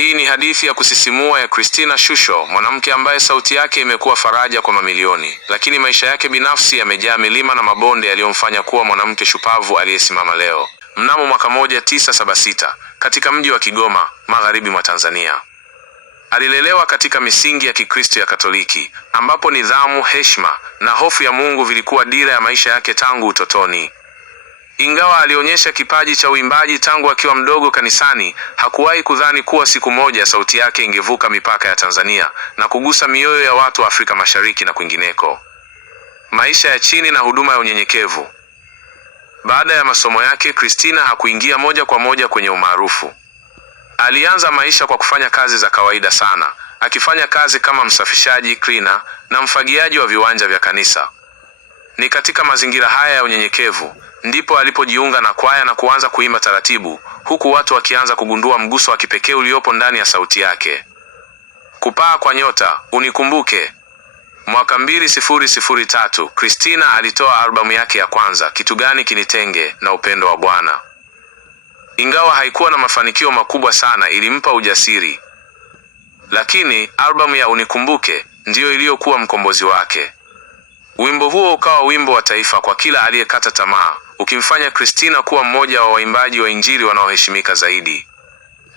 Hii ni hadithi ya kusisimua ya Christina Shusho, mwanamke ambaye sauti yake imekuwa faraja kwa mamilioni, lakini maisha yake binafsi yamejaa milima na mabonde yaliyomfanya kuwa mwanamke shupavu aliyesimama leo. Mnamo mwaka 1976, katika mji wa Kigoma, magharibi mwa Tanzania. Alilelewa katika misingi ya Kikristo ya Katoliki, ambapo nidhamu, heshima na hofu ya Mungu vilikuwa dira ya maisha yake tangu utotoni. Ingawa alionyesha kipaji cha uimbaji tangu akiwa mdogo kanisani, hakuwahi kudhani kuwa siku moja sauti yake ingevuka mipaka ya Tanzania na kugusa mioyo ya watu wa Afrika Mashariki na kwingineko. Maisha ya chini na huduma ya unyenyekevu. Baada ya masomo yake, Christina hakuingia moja kwa moja kwenye umaarufu. Alianza maisha kwa kufanya kazi za kawaida sana, akifanya kazi kama msafishaji, cleaner na mfagiaji wa viwanja vya kanisa. Ni katika mazingira haya ya unyenyekevu ndipo alipojiunga na kwaya na kuanza kuimba taratibu, huku watu wakianza kugundua mguso wa kipekee uliopo ndani ya sauti yake. Kupaa kwa nyota, unikumbuke. Mwaka 2003, Christina alitoa albamu yake ya kwanza, Kitu Gani Kinitenge na Upendo wa Bwana. Ingawa haikuwa na mafanikio makubwa sana, ilimpa ujasiri. Lakini albamu ya Unikumbuke ndiyo iliyokuwa mkombozi wake. Wimbo huo ukawa wimbo wa taifa kwa kila aliyekata tamaa, ukimfanya Christina kuwa mmoja wa waimbaji wa Injili wanaoheshimika zaidi.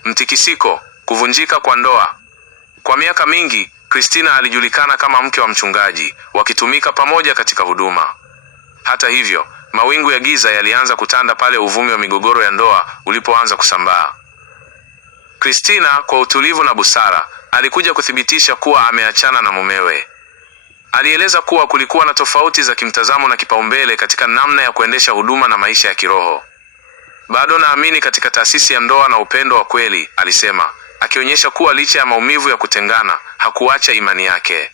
Mtikisiko, kuvunjika kwa ndoa. Kwa miaka mingi, Christina alijulikana kama mke wa mchungaji, wakitumika pamoja katika huduma. Hata hivyo, mawingu ya giza yalianza kutanda pale uvumi wa migogoro ya ndoa ulipoanza kusambaa. Christina, kwa utulivu na busara, alikuja kuthibitisha kuwa ameachana na mumewe. Alieleza kuwa kulikuwa na tofauti za kimtazamo na kipaumbele katika namna ya kuendesha huduma na maisha ya kiroho. Bado naamini katika taasisi ya ndoa na upendo wa kweli, alisema, akionyesha kuwa licha ya maumivu ya kutengana, hakuacha imani yake.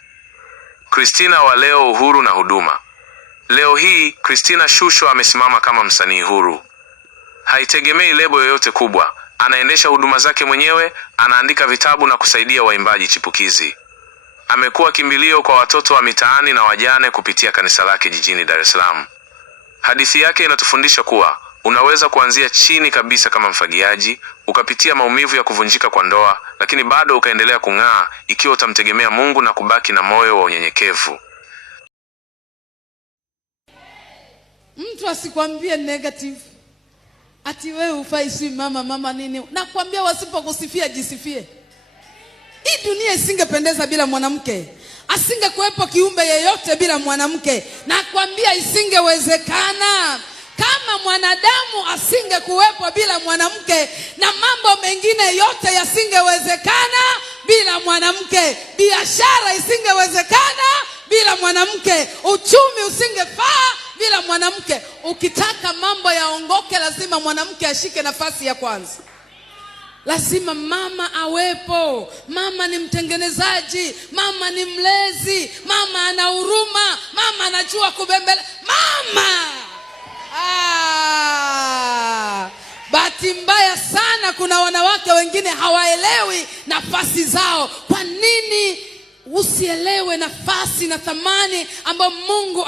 Christina wa leo, uhuru na huduma. Leo hii, Christina Shusho amesimama kama msanii huru. Haitegemei lebo yoyote kubwa, anaendesha huduma zake mwenyewe, anaandika vitabu na kusaidia waimbaji chipukizi. Amekuwa kimbilio kwa watoto wa mitaani na wajane kupitia kanisa lake jijini Dar es Salaam. Hadithi yake inatufundisha kuwa unaweza kuanzia chini kabisa kama mfagiaji, ukapitia maumivu ya kuvunjika kwa ndoa, lakini bado ukaendelea kung'aa ikiwa utamtegemea Mungu na kubaki na moyo wa unyenyekevu. Mtu asikwambie negative. Ati wewe ufai si mama nini? Nakwambia wasipokusifia jisifie. Hii dunia isingependeza bila mwanamke. Asingekuwepo kiumbe yeyote bila mwanamke. Nakwambia isingewezekana. Kama mwanadamu asingekuwepo bila mwanamke, na mambo mengine yote yasingewezekana bila mwanamke. Biashara isingewezekana bila mwanamke. Uchumi usingefaa bila mwanamke. Ukitaka mambo yaongoke, lazima mwanamke ashike nafasi ya kwanza. Lazima mama awepo. Mama ni mtengenezaji, mama ni mlezi, mama ana huruma, mama anajua kubembele. Bahati mbaya sana kuna wanawake wengine hawaelewi nafasi zao. Kwa nini usielewe nafasi na thamani ambayo Mungu